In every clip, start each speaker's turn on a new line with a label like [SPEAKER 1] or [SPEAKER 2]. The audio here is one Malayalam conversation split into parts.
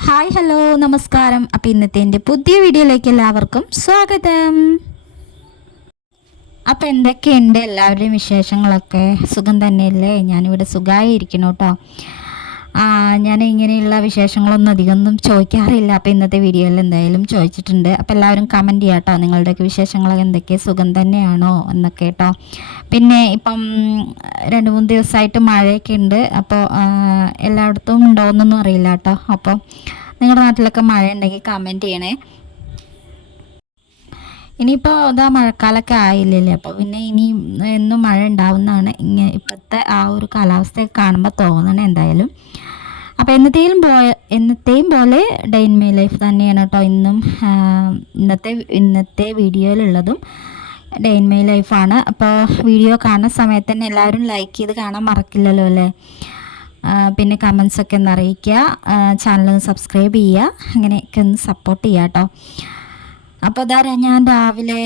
[SPEAKER 1] ഹായ് ഹലോ നമസ്കാരം. അപ്പം ഇന്നത്തെ എന്റെ പുതിയ വീഡിയോയിലേക്ക് എല്ലാവർക്കും സ്വാഗതം. അപ്പം എന്തൊക്കെയുണ്ട് എല്ലാവരുടെയും വിശേഷങ്ങളൊക്കെ? സുഖം തന്നെയല്ലേ? ഞാനിവിടെ സുഖമായി കേട്ടോ ഞാൻ ഇങ്ങനെയുള്ള വിശേഷങ്ങളൊന്നും അധികമൊന്നും ചോദിക്കാറില്ല. അപ്പോൾ ഇന്നത്തെ വീഡിയോയിൽ എന്തായാലും ചോദിച്ചിട്ടുണ്ട്. അപ്പോൾ എല്ലാവരും കമന്റ് ചെയ്യാം കേട്ടോ നിങ്ങളുടെയൊക്കെ വിശേഷങ്ങളൊക്കെ എന്തൊക്കെ? സുഖം തന്നെയാണോ? എന്നൊക്കെ കേട്ടോ പിന്നെ ഇപ്പം രണ്ട് മൂന്ന് ദിവസമായിട്ട് മഴയൊക്കെ ഉണ്ട്. അപ്പോൾ എല്ലായിടത്തും ഉണ്ടോയെന്നൊന്നും അറിയില്ല കേട്ടോ അപ്പോൾ നിങ്ങളുടെ നാട്ടിലൊക്കെ മഴ ഉണ്ടെങ്കിൽ കമന്റ് ചെയ്യണേ. ഇനിയിപ്പോൾ ഇതാ മഴക്കാലമൊക്കെ ആയില്ലല്ലേ അപ്പോൾ പിന്നെ ഇനി എന്നും മഴ ഉണ്ടാവുന്നതാണ്. ഇങ്ങനെ ഇപ്പോഴത്തെ ആ ഒരു കാലാവസ്ഥയൊക്കെ കാണുമ്പോൾ തോന്നണേ എന്തായാലും. അപ്പോൾ എന്നത്തെയും പോ എന്നത്തെയും പോലെ ഡേ ഇൻ മൈ ലൈഫ് തന്നെയാണ് കേട്ടോ ഇന്നും ഇന്നത്തെ ഇന്നത്തെ വീഡിയോയിലുള്ളതും ഡേ ഇൻ മൈ ലൈഫാണ്. അപ്പോൾ വീഡിയോ കാണുന്ന സമയത്ത് തന്നെ എല്ലാവരും ലൈക്ക് ചെയ്ത് കാണാൻ മറക്കില്ലല്ലോ അല്ലേ? പിന്നെ കമൻസ് ഒക്കെ ഒന്ന് അറിയിക്കുക. ചാനൽ സബ്സ്ക്രൈബ് ചെയ്യുക. അങ്ങനെയൊക്കെ ഒന്ന് സപ്പോർട്ട് ചെയ്യുക കേട്ടോ. അപ്പോൾ അതാ ഞാൻ രാവിലെ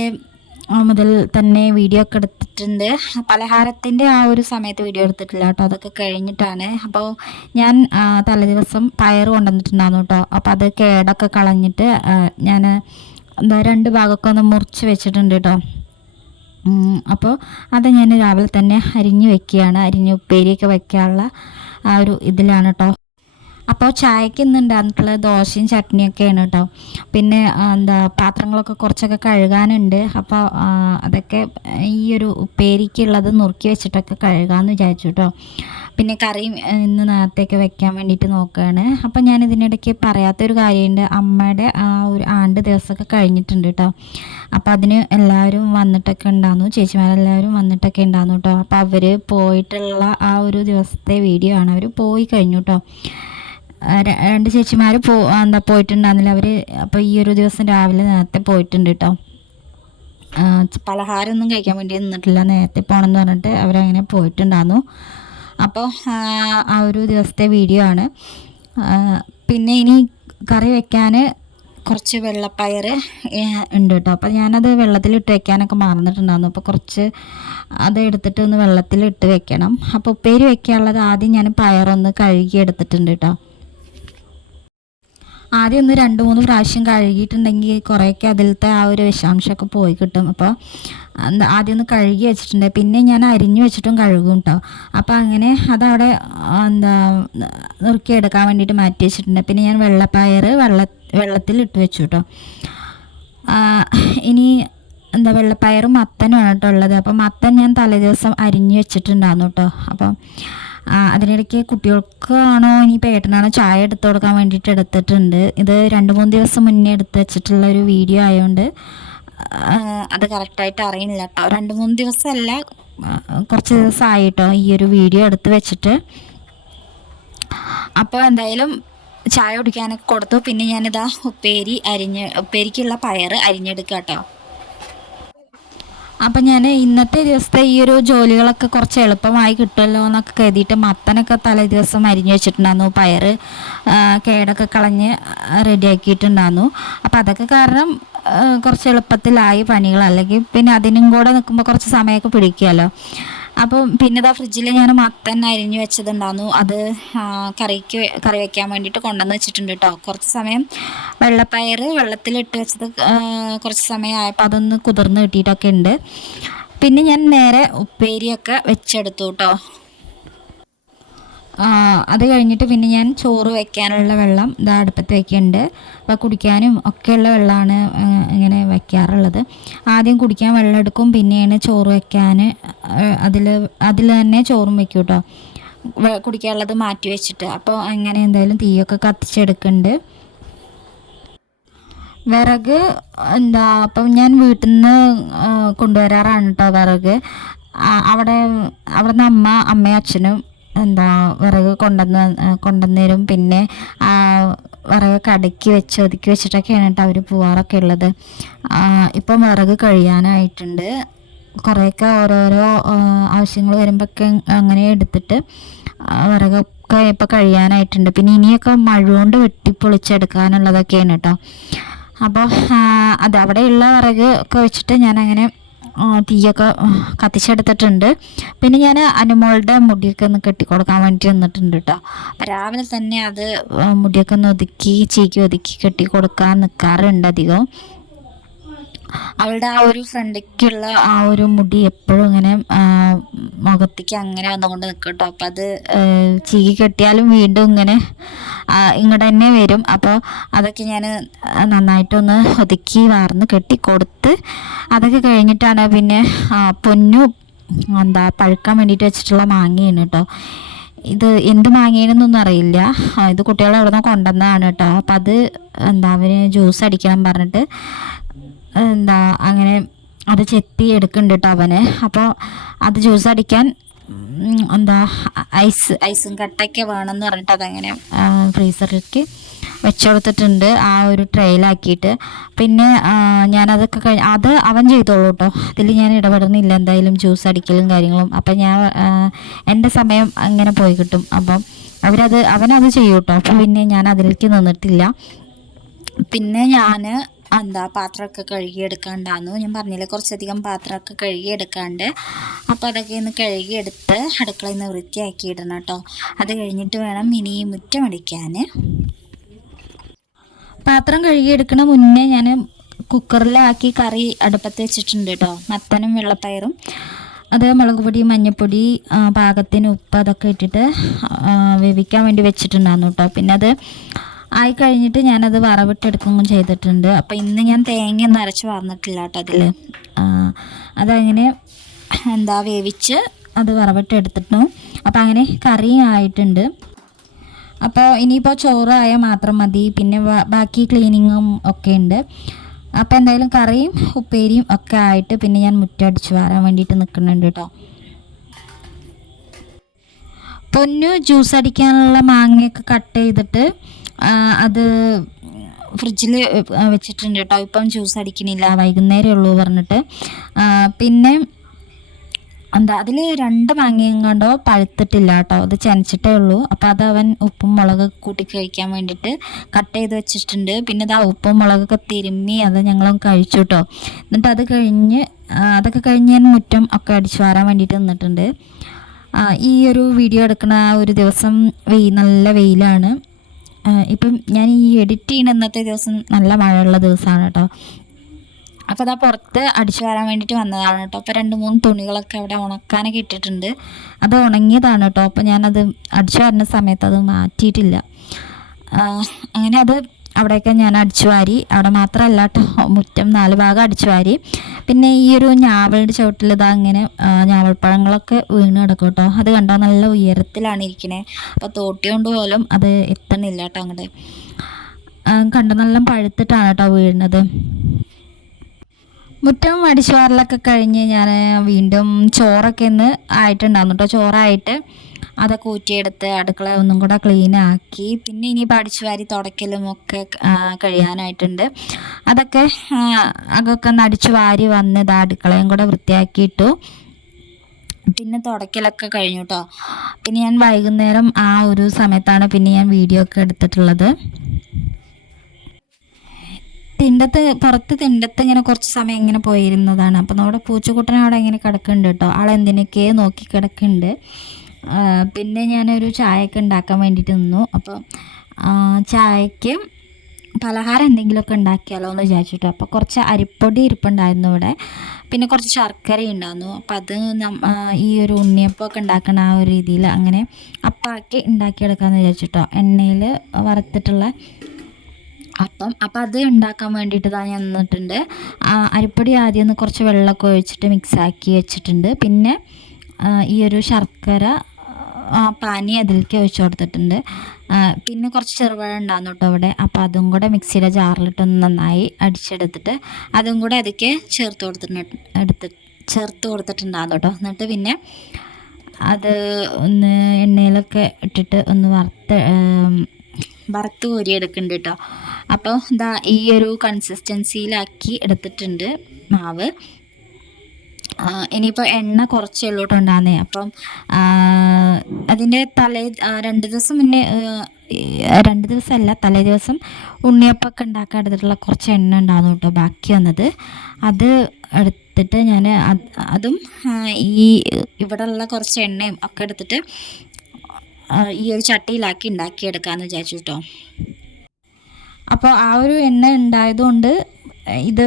[SPEAKER 1] മുതൽ തന്നെ വീഡിയോ ഒക്കെ എടുത്തിട്ടുണ്ട്. പലഹാരത്തിന്റെ ആ ഒരു സമയത്ത് വീഡിയോ എടുത്തിട്ടില്ല കേട്ടോ. അതൊക്കെ കഴിഞ്ഞിട്ടാണ്. അപ്പോൾ ഞാൻ തലേ തലേദിവസം പയർ കൊണ്ടുവന്നിട്ടുണ്ടായിരുന്നു കേട്ടോ. അപ്പോൾ അത് കേടൊക്കെ കളഞ്ഞിട്ട് ഞാൻ എന്താ രണ്ട് ഭാഗമൊക്കെ ഒന്ന് മുറിച്ച് വെച്ചിട്ടുണ്ട് കേട്ടോ. അപ്പോൾ അത് ഞാൻ രാവിലെ തന്നെ അരിഞ്ഞ് വെക്കുകയാണ്. അരിഞ്ഞ് ഉപ്പേരിയൊക്കെ വെക്കാനുള്ള ആ ഒരു ഇതിലാണ് കേട്ടോ. അപ്പോൾ ചായക്ക് ഇന്ന് ദോശയും ചട്നിയൊക്കെയാണ് കേട്ടോ പിന്നെ എന്താ പാത്രങ്ങളൊക്കെ കുറച്ചൊക്കെ കഴുകാനുണ്ട്. അപ്പോൾ അതൊക്കെ ഈ ഒരു ഉപ്പേരിക്കുള്ളത് നുറുക്കി വെച്ചിട്ടൊക്കെ കഴുകാമെന്ന് വിചാരിച്ചു കേട്ടോ പിന്നെ കറിയും ഇന്ന് നേരത്തേക്ക് വെക്കാൻ വേണ്ടിയിട്ട് നോക്കുകയാണ് അപ്പോൾ ഞാൻ ഇതിനിടയ്ക്ക് പറയാത്തൊരു കാര്യമുണ്ട് അമ്മയുടെ ആ ഒരു ആണ്ട് ദിവസമൊക്കെ കഴിഞ്ഞിട്ടുണ്ട് കേട്ടോ അപ്പോൾ അതിന് എല്ലാവരും വന്നിട്ടൊക്കെ ഉണ്ടായിരുന്നു ചേച്ചിമാരെല്ലാവരും വന്നിട്ടൊക്കെ ഉണ്ടായിരുന്നു കേട്ടോ അപ്പോൾ അവർ പോയിട്ടുള്ള ആ ഒരു ദിവസത്തെ വീഡിയോ ആണ്. അവർ പോയി കഴിഞ്ഞു കേട്ടോ രണ്ട് ചേച്ചിമാർ പോ എന്താ പോയിട്ടുണ്ടായിരുന്നില്ല. അവർ അപ്പോൾ ഈ ഒരു ദിവസം രാവിലെ നേരത്തെ പോയിട്ടുണ്ട് കേട്ടോ പലഹാരമൊന്നും കഴിക്കാൻ വേണ്ടി നിന്നിട്ടില്ല. നേരത്തെ പോകണമെന്ന് പറഞ്ഞിട്ട് അവരങ്ങനെ പോയിട്ടുണ്ടായിരുന്നു അപ്പോൾ ആ ഒരു ദിവസത്തെ വീഡിയോ ആണ്. പിന്നെ ഇനി കറി വെക്കാൻ കുറച്ച് വെള്ളപ്പയർ ഉണ്ട് കേട്ടോ അപ്പോൾ ഞാനത് വെള്ളത്തിലിട്ട് വെക്കാനൊക്കെ മറന്നിട്ടുണ്ടായിരുന്നു. അപ്പോൾ കുറച്ച് അത് എടുത്തിട്ട് ഒന്ന് വെള്ളത്തിലിട്ട് വെക്കണം. അപ്പോൾ ഉപ്പേരി വെക്കാനുള്ളത് ആദ്യം ഞാൻ പയറൊന്ന് കഴുകി എടുത്തിട്ടുണ്ട് കേട്ടോ ആദ്യം ഒന്ന് രണ്ട് മൂന്ന് പ്രാവശ്യം കഴുകിയിട്ടുണ്ടെങ്കിൽ കുറേയൊക്കെ അതിലത്തെ ആ ഒരു വിഷാംശമൊക്കെ പോയി കിട്ടും. അപ്പോൾ ആദ്യം ഒന്ന് കഴുകി വെച്ചിട്ടുണ്ട്. പിന്നെ ഞാൻ അരിഞ്ഞു വെച്ചിട്ടും കഴുകും കേട്ടോ. അപ്പോൾ അങ്ങനെ അതവിടെ എന്താ നുറുക്കിയെടുക്കാൻ വേണ്ടിയിട്ട് മാറ്റി വെച്ചിട്ടുണ്ട്. പിന്നെ ഞാൻ വെള്ളപ്പയർ വെള്ള വെള്ളത്തിൽ ഇട്ട് വെച്ചു കേട്ടോ. ഇനി എന്താ വെള്ളപ്പയറും മത്തനുമാണ് കേട്ടോ ഉള്ളത്. അപ്പോൾ മത്തൻ ഞാൻ തലേദിവസം അരിഞ്ഞു വെച്ചിട്ടുണ്ടായിരുന്നു കേട്ടോ. അപ്പം അതിനിടയ്ക്ക് കുട്ടികൾക്കാണോ ഇനി പേട്ടനാണോ ചായ എടുത്തു കൊടുക്കാൻ വേണ്ടിയിട്ട് എടുത്തിട്ടുണ്ട്. ഇത് രണ്ട് മൂന്ന് ദിവസം മുന്നേ എടുത്ത് വെച്ചിട്ടുള്ള ഒരു വീഡിയോ ആയതുകൊണ്ട് അത് കറക്റ്റായിട്ട് അറിയില്ല കേട്ടോ രണ്ട് മൂന്ന് ദിവസമല്ല കുറച്ച് ദിവസമായി കേട്ടോ ഈ ഒരു വീഡിയോ എടുത്ത് വെച്ചിട്ട്. അപ്പോൾ എന്തായാലും ചായ കുടിക്കാനൊക്കെ കൊടുത്തു. പിന്നെ ഞാനിതാ ഉപ്പേരി അരിഞ്ഞ് ഉപ്പേരിക്കുള്ള പയർ അരിഞ്ഞെടുക്കാം കേട്ടോ അപ്പം ഞാൻ ഇന്നത്തെ ദിവസത്തെ ഈ ഒരു ജോലികളൊക്കെ കുറച്ച് എളുപ്പമായി കിട്ടുമല്ലോ എന്നൊക്കെ കരുതിയിട്ട് മത്തനൊക്കെ തലേ ദിവസം അരിഞ്ഞു വെച്ചിട്ടുണ്ടായിരുന്നു. പയറ് കേടൊക്കെ കളഞ്ഞ് റെഡിയാക്കിയിട്ടുണ്ടായിരുന്നു. അപ്പം അതൊക്കെ കാരണം കുറച്ച് എളുപ്പത്തിലായി പണികൾ. അല്ലെങ്കിൽ പിന്നെ അതിനും കൂടെ നിൽക്കുമ്പോൾ കുറച്ച് സമയമൊക്കെ പിടിക്കുമല്ലോ. അപ്പം പിന്നെ ഇതാ ഫ്രിഡ്ജിൽ ഞാൻ മത്തൻ അരിഞ്ഞു വെച്ചതുണ്ടായിരുന്നു അത് കറിക്ക് കറി വെക്കാൻ വേണ്ടിയിട്ട് കൊണ്ടുവന്ന് വെച്ചിട്ടുണ്ട് കേട്ടോ കുറച്ച് സമയം വെള്ളപ്പയർ വെള്ളത്തിലിട്ട് വെച്ചത് കുറച്ച് സമയമായപ്പോൾ അതൊന്ന് കുതിർന്ന് കിട്ടിയിട്ടൊക്കെ ഉണ്ട്. പിന്നെ ഞാൻ നേരെ ഉപ്പേരിയൊക്കെ വെച്ചെടുത്തു കേട്ടോ അത് കഴിഞ്ഞിട്ട് പിന്നെ ഞാൻ ചോറ് വെക്കാനുള്ള വെള്ളം ഇതാ അടുപ്പത്ത് വെക്കുന്നുണ്ട് അപ്പോൾ കുടിക്കാനും ഒക്കെയുള്ള വെള്ളമാണ് ഇങ്ങനെ വെക്കാറുള്ളത്. ആദ്യം കുടിക്കാൻ വെള്ളം എടുക്കും പിന്നെയാണ് ചോറ് വെക്കാൻ അതിൽ അതിൽ തന്നെ ചോറും വെക്കും കേട്ടോ കുടിക്കാനുള്ളത് മാറ്റി വെച്ചിട്ട്. അപ്പോൾ അങ്ങനെ എന്തായാലും തീയൊക്കെ കത്തിച്ചെടുക്കുന്നുണ്ട് വിറക് എന്താ അപ്പം ഞാൻ വീട്ടിൽ നിന്ന് കൊണ്ടുവരാറാണ് കേട്ടോ വിറക്. അവിടെ അവിടെ നിന്ന് അമ്മ അമ്മയും അച്ഛനും എന്താ വിറക് കൊണ്ടുവന്ന് കൊണ്ടുവന്ന് തരും പിന്നെ വിറകൊക്കെ അടുക്കി വെച്ച് ഒതുക്കി വെച്ചിട്ടൊക്കെയാണ് കേട്ടോ അവർ പോവാറൊക്കെ ഉള്ളത്. ഇപ്പം വിറക് കഴിയാനായിട്ടുണ്ട്. കുറേയൊക്കെ ഓരോരോ ആവശ്യങ്ങൾ വരുമ്പോഴൊക്കെ അങ്ങനെ എടുത്തിട്ട് വിറകൊക്കെ ഇപ്പോൾ കഴിയാനായിട്ടുണ്ട്. പിന്നെ ഇനിയൊക്കെ മഴ കൊണ്ട് വെട്ടിപ്പൊളിച്ചെടുക്കാനുള്ളതൊക്കെയാണ് കേട്ടോ. അപ്പോൾ അത് അവിടെയുള്ള വിറക് ഒക്കെ വെച്ചിട്ട് ഞാനങ്ങനെ തീയൊക്കെ കത്തിച്ചെടുത്തിട്ടുണ്ട്. പിന്നെ ഞാൻ അനുമോളുടെ മുടിയൊക്കെ ഒന്ന് കെട്ടിക്കൊടുക്കാൻ വേണ്ടി വന്നിട്ടുണ്ട് കേട്ടോ. അപ്പം രാവിലെ തന്നെ അത് മുടിയൊക്കെ ഒന്ന് ഒതുക്കി ചീക്കി ഒതുക്കി കെട്ടിക്കൊടുക്കാൻ നിൽക്കാറുണ്ട് അധികം. അവളുടെ ആ ഒരു ഫ്രണ്ടിലേക്കുള്ള ആ ഒരു മുടി എപ്പോഴും ഇങ്ങനെ മുഖത്തേക്ക് അങ്ങനെ വന്നുകൊണ്ട് നിൽക്കും കേട്ടോ. അപ്പം അത് ചീകി കെട്ടിയാലും വീണ്ടും ഇങ്ങനെ ഇങ്ങോട്ട് തന്നെ വരും. അപ്പോൾ അതൊക്കെ ഞാൻ നന്നായിട്ടൊന്ന് ഒതുക്കി വാർന്ന് കെട്ടി കൊടുത്ത് അതൊക്കെ കഴിഞ്ഞിട്ടാണ് പിന്നെ പൊന്നു എന്താ പഴുക്കാൻ വേണ്ടിയിട്ട് വെച്ചിട്ടുള്ള മാങ്ങയാണ് കേട്ടോ. ഇത് എന്ത് മാങ്ങയാണെന്നൊന്നും അറിയില്ല. ഇത് കുട്ടികളെ അവിടെ നിന്ന് കൊണ്ടുവന്നതാണ് കേട്ടോ. അപ്പം അത് എന്താ അവന് ജ്യൂസ് അടിക്കണം പറഞ്ഞിട്ട് എന്താ അങ്ങനെ അത് ചെത്തി എടുക്കുന്നുണ്ട് കേട്ടോ അവന്. അപ്പോൾ അത് ജ്യൂസ് അടിക്കാൻ എന്താ ഐസ് ഐസും കട്ടയ്ക്ക് വേണമെന്ന് പറഞ്ഞിട്ട് അതങ്ങനെ ഫ്രീസറിലേക്ക് വെച്ച് കൊടുത്തിട്ടുണ്ട് ആ ഒരു ട്രെയിലാക്കിയിട്ട് പിന്നെ ഞാനതൊക്കെ കഴി അത് അവൻ ചെയ്തോളൂ കേട്ടോ അതിൽ ഞാൻ ഇടപെടുന്നില്ല എന്തായാലും ജ്യൂസ് അടിക്കലും കാര്യങ്ങളും. അപ്പം ഞാൻ എന്റെ സമയം അങ്ങനെ പോയി കിട്ടും. അപ്പം അവരത് അവനത് ചെയ്യൂട്ടോ. അപ്പം പിന്നെ ഞാൻ അതിലേക്ക് നിന്നിട്ടില്ല. പിന്നെ ഞാൻ എന്താ പാത്രമൊക്കെ കഴുകിയെടുക്കാണ്ടാന്നു. ഞാൻ പറഞ്ഞില്ലേ കുറച്ചധികം പാത്രമൊക്കെ കഴുകിയെടുക്കാണ്ട്. അപ്പോൾ അതൊക്കെ ഒന്ന് കഴുകിയെടുത്ത് അടുക്കളയിൽ നിന്ന് വൃത്തിയാക്കി ഇടണം കേട്ടോ അത് കഴിഞ്ഞിട്ട് വേണം ഇനി മുറ്റം അടിക്കാൻ പാത്രം കഴുകിയെടുക്കണ മുന്നേ ഞാൻ കുക്കറിലാക്കി കറി അടുപ്പത്ത് വെച്ചിട്ടുണ്ട് കേട്ടോ മത്തനും വെള്ളപ്പയറും അത് മുളക് പൊടി മഞ്ഞൾപ്പൊടി പാകത്തിന് ഉപ്പ് അതൊക്കെ ഇട്ടിട്ട് വേവിക്കാൻ വേണ്ടി വെച്ചിട്ടുണ്ടായിരുന്നു കേട്ടോ പിന്നെ അത് ആയി കഴിഞ്ഞിട്ട് ഞാനത് വറവിട്ടെടുക്കുകയും ചെയ്തിട്ടുണ്ട്. അപ്പോൾ ഇന്ന് ഞാൻ തേങ്ങ നിറച്ച് അരച്ച് വറന്നിട്ടില്ല കേട്ടോ അതിൽ അതങ്ങനെ എന്താ വേവിച്ച് അത് വറവിട്ടെടുത്തിട്ടു. അപ്പോൾ അങ്ങനെ കറി ആയിട്ടുണ്ട്. അപ്പോൾ ഇനിയിപ്പോൾ ചോറായാൽ മാത്രം മതി. പിന്നെ ബാക്കി ക്ലീനിങ്ങും ഒക്കെ ഉണ്ട്. അപ്പോൾ എന്തായാലും കറിയും ഉപ്പേരിയും ഒക്കെ ആയിട്ട് പിന്നെ ഞാൻ മുറ്റടിച്ച് വാരാൻ വേണ്ടിയിട്ട് നിൽക്കുന്നുണ്ട് കേട്ടോ. പൊന്നു ജ്യൂസ് അടിക്കാനുള്ള മാങ്ങയൊക്കെ കട്ട് ചെയ്തിട്ട് അത് ഫ്രിഡ്ജിൽ വെച്ചിട്ടുണ്ട് കേട്ടോ ഇപ്പം ജ്യൂസ് അടിക്കണില്ല വൈകുന്നേരമേ ഉള്ളൂ പറഞ്ഞിട്ട്. പിന്നെ എന്താ അതിൽ രണ്ട് മാങ്ങയും കണ്ടോ? പഴുത്തിട്ടില്ല കേട്ടോ അത് ചെനച്ചിട്ടേ ഉള്ളൂ. അപ്പോൾ അത് അവൻ ഉപ്പും മുളക് കൂട്ടി കഴിക്കാൻ വേണ്ടിയിട്ട് കട്ട് ചെയ്ത് വെച്ചിട്ടുണ്ട്. പിന്നെ ആ ഉപ്പും മുളകൊക്കെ തിരുമ്മി അത് ഞങ്ങളും കഴിച്ചു കേട്ടോ എന്നിട്ട് അത് കഴിഞ്ഞ് അതൊക്കെ കഴിഞ്ഞ് ഞാൻ മുറ്റം ഒക്കെ അടിച്ചു വാരാൻ വേണ്ടിയിട്ട് നിന്നിട്ടുണ്ട്. ഈ ഒരു വീഡിയോ എടുക്കുന്ന ആ ഒരു ദിവസം വെയിൽ നല്ല വെയിലാണ്. ഇപ്പം ഞാൻ ഈ എഡിറ്റ് ചെയ്യുന്ന ഇന്നത്തെ ദിവസം നല്ല മഴയുള്ള ദിവസമാണ് കേട്ടോ. അപ്പോൾ അതാ പുറത്ത് അടിച്ചു വരാൻ വേണ്ടിയിട്ട് വന്നതാണ് കേട്ടോ. അപ്പോൾ രണ്ട് മൂന്ന് തുണികളൊക്കെ അവിടെ ഉണക്കാനൊക്കെ ഇട്ടിട്ടുണ്ട്. അത് ഉണങ്ങിയതാണ് കേട്ടോ. അപ്പോൾ ഞാനത് അടിച്ചു വരുന്ന സമയത്ത് അത് മാറ്റിയിട്ടില്ല. അങ്ങനെ അത് അവിടെയൊക്കെ ഞാൻ അടിച്ചു വാരി. അവിടെ മാത്രമല്ല കേട്ടോ മുറ്റം നാല് ഭാഗം അടിച്ചു വാരി. പിന്നെ ഈ ഒരു ഞാവളുടെ ചുവട്ടിൽ ഇതാ ഇങ്ങനെ ഞാവൽപ്പഴങ്ങളൊക്കെ വീണ് കിടക്കും കേട്ടോ അത് കണ്ടാൽ നല്ല ഉയരത്തിലാണ് ഇരിക്കണേ. അപ്പോൾ തോട്ടി കൊണ്ട് പോലും അത് എത്തണില്ല കേട്ടോ അങ്ങോട്ട് കണ്ട നല്ല പഴുത്തിട്ടാണ് കേട്ടോ വീഴുന്നത്. മുറ്റം അടിച്ചുവാറലൊക്കെ കഴിഞ്ഞ് ഞാൻ വീണ്ടും ചോറൊക്കെ ഇന്ന് ആയിട്ടുണ്ടായിരുന്നു കേട്ടോ. ചോറായിട്ട് അതൊക്കെ ഊറ്റിയെടുത്ത് അടുക്കള ഒന്നും കൂടെ ക്ലീൻ ആക്കി. പിന്നെ പഠിച്ചു വാരി തുടയ്ക്കലും ഒക്കെ കഴിയാനായിട്ടുണ്ട്. അതൊക്കെ അതൊക്കെ ഒന്ന് അടിച്ചു വാരി വന്ന് ഇത് അടുക്കളയും കൂടെ വൃത്തിയാക്കിയിട്ടു. പിന്നെ തുടക്കലൊക്കെ കഴിഞ്ഞു കേട്ടോ പിന്നെ ഞാൻ വൈകുന്നേരം ആ ഒരു സമയത്താണ് പിന്നെ ഞാൻ വീഡിയോ ഒക്കെ എടുത്തിട്ടുള്ളത്. തിണ്ടത്ത് പുറത്ത് തിണ്ടത്ത് ഇങ്ങനെ കുറച്ച് സമയം ഇങ്ങനെ പോയിരുന്നതാണ്. അപ്പം നമ്മുടെ പൂച്ചക്കുട്ടൻ അവിടെ ഇങ്ങനെ കിടക്കുന്നുണ്ട് കേട്ടോ ആൾ നോക്കി കിടക്കുന്നുണ്ട്. പിന്നെ ഞാനൊരു ചായയൊക്കെ ഉണ്ടാക്കാൻ വേണ്ടിയിട്ട് നിന്നു. അപ്പം ആ, ചായക്ക് പലഹാരം എന്തെങ്കിലുമൊക്കെ ഉണ്ടാക്കിയാലോ എന്ന് വിചാരിച്ചിട്ട്. അപ്പോൾ കുറച്ച് അരിപ്പൊടി ഇരിപ്പുണ്ടായിരുന്നു ഇവിടെ. പിന്നെ കുറച്ച് ശർക്കര ഉണ്ടായിരുന്നു. അപ്പോൾ അത് ഈ ഒരു ഉണ്ണിയപ്പമൊക്കെ ഉണ്ടാക്കുന്ന ആ ഒരു രീതിയിൽ അങ്ങനെ അപ്പാക്കി ഉണ്ടാക്കിയെടുക്കാമെന്ന് വിചാരിച്ചിട്ടോ. എണ്ണയിൽ വറുത്തിട്ടുള്ള അപ്പം അപ്പം അത് ഉണ്ടാക്കാൻ വേണ്ടിയിട്ട് ഞാൻ നിന്നിട്ടുണ്ട്. അരിപ്പൊടി ആദ്യം ഒന്ന് കുറച്ച് വെള്ളമൊക്കെ ഒഴിച്ചിട്ട് മിക്സാക്കി വെച്ചിട്ടുണ്ട്. പിന്നെ ഈ ഒരു ശർക്കര പാനി അതിലേക്ക് ഒഴിച്ചു കൊടുത്തിട്ടുണ്ട്. പിന്നെ കുറച്ച് ചെറുപഴം ഉണ്ടാകുന്നു കേട്ടോ അവിടെ. അപ്പോൾ അതും കൂടെ മിക്സിയുടെ ജാറിലിട്ടൊന്ന് നന്നായി അടിച്ചെടുത്തിട്ട് അതും കൂടെ അതിലേക്ക് ചേർത്ത് കൊടുത്തിട്ടുണ്ട് എടുത്ത് ചേർത്ത് കൊടുത്തിട്ടുണ്ടാകുന്നു കേട്ടോ. എന്നിട്ട് പിന്നെ അത് ഒന്ന് എണ്ണയിലൊക്കെ ഇട്ടിട്ട് ഒന്ന് വറുത്ത് വറുത്ത് കോരിയെടുക്കുന്നുണ്ട് കേട്ടോ. അപ്പോൾ ഇതാ ഈ ഒരു കൺസിസ്റ്റൻസിയിലാക്കി എടുത്തിട്ടുണ്ട് മാവ്. ഇനിയിപ്പോൾ എണ്ണ കുറച്ചേ ഉള്ളൂ അപ്പം അതിന്റെ തലേ രണ്ട് ദിവസം മുന്നേ രണ്ട് ദിവസമല്ല തലേ ദിവസം ഉണ്ണിയപ്പമൊക്കെ ഉണ്ടാക്കാൻ എടുത്തിട്ടുള്ള കുറച്ച് എണ്ണ ഉണ്ടാകുന്നു കേട്ടോ ബാക്കി വന്നത്. അത് എടുത്തിട്ട് ഞാൻ അതും ഈ ഇവിടെ ഉള്ള കുറച്ച് എണ്ണയും ഒക്കെ എടുത്തിട്ട് ഈ ഒരു ചട്ടിയിലാക്കി ഉണ്ടാക്കിയെടുക്കാമെന്ന് വിചാരിച്ചു കേട്ടോ. അപ്പോൾ ആ ഒരു എണ്ണ ഉണ്ടായതുകൊണ്ട് ഇത്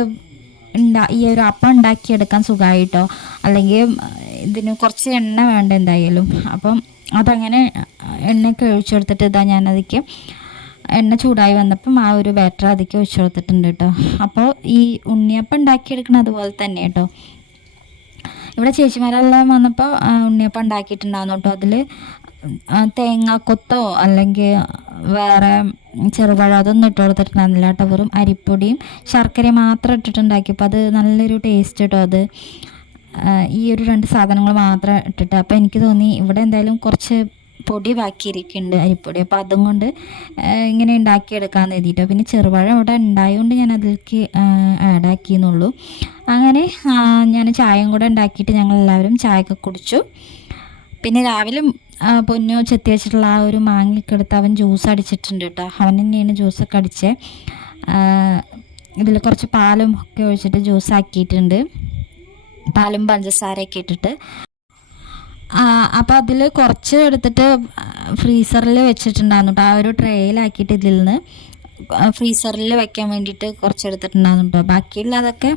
[SPEAKER 1] ഉണ്ടാ ഈ ഒരു അപ്പം ഉണ്ടാക്കിയെടുക്കാൻ സുഖമായിട്ടോ അല്ലെങ്കിൽ ഇതിന് കുറച്ച് എണ്ണ വേണ്ട എന്തായാലും. അപ്പം അതങ്ങനെ എണ്ണയൊക്കെ ഒഴിച്ചെടുത്തിട്ട് ഇതാ ഞാനതിക്ക് എണ്ണ ചൂടായി വന്നപ്പം ആ ഒരു ബാറ്റർ അതിക്ക് ഒഴിച്ചു കൊടുത്തിട്ടുണ്ട് കേട്ടോ. അപ്പോൾ ഈ ഉണ്ണിയപ്പം ഉണ്ടാക്കിയെടുക്കണം അതുപോലെ തന്നെ കേട്ടോ. ഇവിടെ ചേച്ചിമാരെല്ലാം വന്നപ്പോൾ ഉണ്ണിയപ്പം ഉണ്ടാക്കിയിട്ടുണ്ടായിരുന്നു കേട്ടോ. അതിൽ തേങ്ങാക്കൊത്തോ അല്ലെങ്കിൽ വേറെ ചെറുപഴം അതൊന്നും ഇട്ട് കൊടുത്തിട്ടുണ്ടായിരുന്നില്ല കേട്ടോ വെറും അരിപ്പൊടിയും ശർക്കരയും മാത്രം ഇട്ടിട്ടുണ്ടാക്കിയപ്പോൾ അത് നല്ലൊരു ടേസ്റ്റ് കേട്ടോ അത്. ഈ ഒരു രണ്ട് സാധനങ്ങൾ മാത്രം ഇട്ടിട്ട്. അപ്പോൾ എനിക്ക് തോന്നി ഇവിടെ എന്തായാലും കുറച്ച് പൊടി ബാക്കിയിരിക്കുന്നുണ്ട് അരിപ്പൊടി. അപ്പോൾ അതും കൊണ്ട് ഇങ്ങനെ ഉണ്ടാക്കിയെടുക്കാമെന്ന് എഴുതിയിട്ടോ പിന്നെ ചെറുപഴം ഇവിടെ ഉണ്ടായതുകൊണ്ട് ഞാൻ അതിലേക്ക് ആഡ് ആക്കിയെന്നുള്ളൂ. അങ്ങനെ ഞാൻ ചായയും കൂടെ ഉണ്ടാക്കിയിട്ട് ഞങ്ങൾ എല്ലാവരും ചായയൊക്കെ കുടിച്ചു. പിന്നെ രാവിലെ പൊന്നു ചെത്തി വെച്ചിട്ടുള്ള ആ ഒരു മാങ്ങയൊക്കെ എടുത്ത് അവൻ ജ്യൂസ് അടിച്ചിട്ടുണ്ട് കേട്ടോ. അവൻ തന്നെയാണ് ജ്യൂസൊക്കെ അടിച്ചേ. ഇതിൽ കുറച്ച് പാലും ഒക്കെ ഒഴിച്ചിട്ട് ജ്യൂസ് ആക്കിയിട്ടുണ്ട്. പാലും പഞ്ചസാരയൊക്കെ ഇട്ടിട്ട്. അപ്പോൾ അതിൽ കുറച്ച് എടുത്തിട്ട് ഫ്രീസറിൽ വെച്ചിട്ടുണ്ടായിരുന്നു കേട്ടോ. ആ ഒരു ട്രേയിലാക്കിയിട്ട് ഇതിൽ നിന്ന് ഫ്രീസറിൽ വെക്കാൻ വേണ്ടിയിട്ട് കുറച്ച് എടുത്തിട്ടുണ്ടായിരുന്നു കേട്ടോ. ബാക്കിയുള്ളതൊക്കെ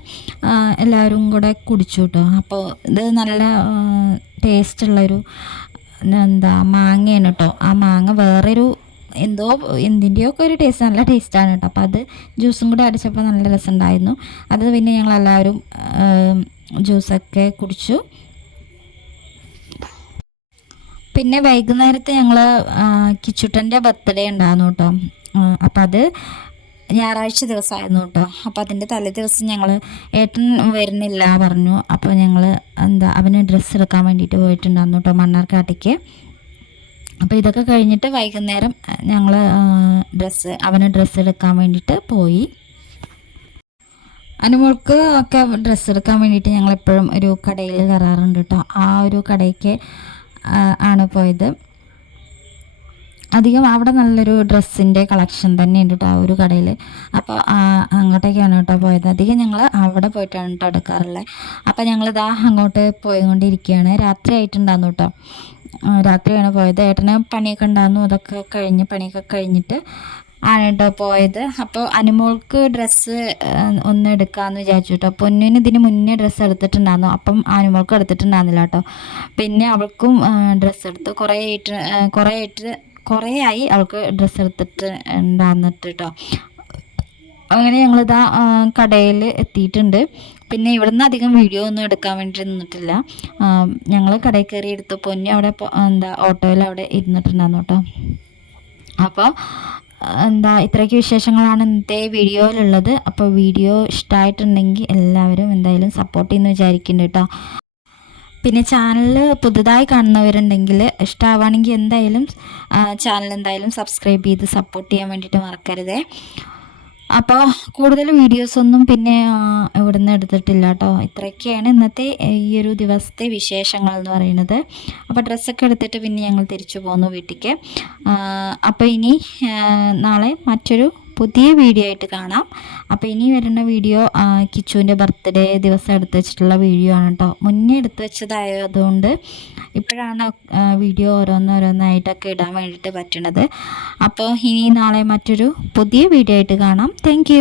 [SPEAKER 1] എല്ലാവരും കൂടെ കുടിച്ചു കേട്ടോ. അപ്പോൾ ഇത് നല്ല ടേസ്റ്റുള്ളൊരു എന്താ മാങ്ങയാണ് കേട്ടോ ആ മാങ്ങ വേറൊരു എന്തോ എന്തിന്റെയോ ഒക്കെ ഒരു ടേസ്റ്റ് നല്ല ടേസ്റ്റാണ് കേട്ടോ അപ്പോൾ അത് ജ്യൂസും കൂടെ അടിച്ചപ്പോൾ നല്ല രസമുണ്ടായിരുന്നു അത് പിന്നെ ഞങ്ങളെല്ലാവരും ജ്യൂസൊക്കെ കുടിച്ചു. പിന്നെ വൈകുന്നേരത്തെ ഞങ്ങൾ കിച്ചുട്ടന്റെ ബർത്ത്ഡേ ഉണ്ടായിരുന്നു കേട്ടോ അപ്പം അത് ഞായറാഴ്ച ദിവസമായിരുന്നു കേട്ടോ. അപ്പോൾ അതിന്റെ തലേ ദിവസം ഞങ്ങൾ ഏട്ടൻ വരുന്നില്ല പറഞ്ഞു. അപ്പോൾ ഞങ്ങൾ എന്താ അവന് ഡ്രസ്സ് എടുക്കാൻ വേണ്ടിയിട്ട് പോയിട്ടുണ്ടായിരുന്നു കേട്ടോ മണ്ണാർക്കാട്ടേക്ക്. അപ്പോൾ ഇതൊക്കെ കഴിഞ്ഞിട്ട് വൈകുന്നേരം ഞങ്ങൾ ഡ്രസ്സ് അവന് ഡ്രസ്സ് എടുക്കാൻ വേണ്ടിയിട്ട് പോയി. അനുമോൾക്ക് ഒക്കെ ഡ്രസ്സ് എടുക്കാൻ വേണ്ടിയിട്ട് ഞങ്ങൾ എപ്പോഴും ഒരു കടയിൽ കയറാറുണ്ട് കേട്ടോ. ആ ഒരു കടയ്ക്ക് ആണ് പോയത്. അധികം അവിടെ നല്ലൊരു ഡ്രസ്സിന്റെ കളക്ഷൻ തന്നെ ഉണ്ട് കേട്ടോ ആ ഒരു കടയിൽ അപ്പോൾ അങ്ങോട്ടേക്കാണ് കേട്ടോ പോയത്. അധികം ഞങ്ങൾ അവിടെ പോയിട്ടാണ് കേട്ടോ എടുക്കാറുള്ളത് അപ്പോൾ ഞങ്ങളിതാ അങ്ങോട്ട് പോയിക്കൊണ്ടിരിക്കുകയാണ് രാത്രി ആയിട്ടുണ്ടായിരുന്നു കേട്ടോ. രാത്രിയാണ് പോയത്. ഏട്ടന് പണിയൊക്കെ ഉണ്ടായിരുന്നു അതൊക്കെ കഴിഞ്ഞ് പണിയൊക്കെ കഴിഞ്ഞിട്ട് ആണ് കേട്ടോ പോയത്. അപ്പോൾ അനുമോൾക്ക് ഡ്രസ്സ് ഒന്ന് എടുക്കാമെന്ന് വിചാരിച്ചു കേട്ടോ. പൊന്നിന് ഇതിന് മുന്നേ ഡ്രസ്സ് എടുത്തിട്ടുണ്ടായിരുന്നു അപ്പം അനുമോൾക്ക് എടുത്തിട്ടുണ്ടായിരുന്നില്ല കേട്ടോ. പിന്നെ അവൾക്കും ഡ്രസ്സ് എടുത്തു കുറേ ആയിട്ട് കുറേ ആയിട്ട് കുറേ ആയി അവൾക്ക് ഡ്രസ്സ് എടുത്തിട്ട് ഉണ്ടാകുന്നിട്ട് കേട്ടോ അങ്ങനെ ഞങ്ങളിതാ കടയിൽ എത്തിയിട്ടുണ്ട്. പിന്നെ ഇവിടുന്ന് അധികം വീഡിയോ ഒന്നും എടുക്കാൻ വേണ്ടി നിന്നിട്ടില്ല. ഞങ്ങൾ കടയിൽ കയറി എടുത്ത്. പൊന്നി അവിടെ എന്താ ഓട്ടോയിൽ അവിടെ ഇരുന്നിട്ടുണ്ടായിരുന്നു കേട്ടോ അപ്പോൾ എന്താ ഇത്രയ്ക്ക് വിശേഷങ്ങളാണ് ഇന്നത്തെ വീഡിയോയിലുള്ളത് അപ്പോൾ വീഡിയോ ഇഷ്ടമായിട്ടുണ്ടെങ്കിൽ എല്ലാവരും എന്തായാലും സപ്പോർട്ട് ചെയ്യുന്നു വിചാരിക്കുന്നുണ്ട് കേട്ടോ. പിന്നെ ചാനൽ പുതുതായി കാണുന്നവരുണ്ടെങ്കിൽ ഇഷ്ടമാവുകയാണെങ്കിൽ എന്തായാലും ചാനൽ എന്തായാലും സബ്സ്ക്രൈബ് ചെയ്ത് സപ്പോർട്ട് ചെയ്യാൻ വേണ്ടിയിട്ട് മറക്കരുതേ. അപ്പോൾ കൂടുതൽ വീഡിയോസൊന്നും പിന്നെ ഇവിടെ ഇവിടുന്ന് എടുത്തിട്ടില്ല കേട്ടോ. ഇത്രയൊക്കെയാണ് ഇന്നത്തെ ഈ ഒരു ദിവസത്തെ വിശേഷങ്ങൾ എന്ന് പറയുന്നത്. അപ്പോൾ ഡ്രസ്സൊക്കെ എടുത്തിട്ട് പിന്നെ ഞങ്ങൾ തിരിച്ചു പോന്നു വീട്ടിലേക്ക് അപ്പോൾ ഇനി നാളെ മറ്റൊരു പുതിയ വീഡിയോ ആയിട്ട് കാണാം. അപ്പോൾ ഇനി വരുന്ന വീഡിയോ കിച്ചുവിന്റെ ബർത്ത്ഡേ ദിവസം എടുത്ത് വെച്ചിട്ടുള്ള വീഡിയോ ആണ് കേട്ടോ. മുന്നേ എടുത്ത് വെച്ചതായതുകൊണ്ട് ഇപ്പോഴാണ് വീഡിയോ ഓരോന്നോരോന്നായിട്ടൊക്കെ ഇടാൻ വേണ്ടിയിട്ട് പറ്റണത്. അപ്പോൾ ഇനി നാളെ മറ്റൊരു പുതിയ വീഡിയോ ആയിട്ട് കാണാം. താങ്ക്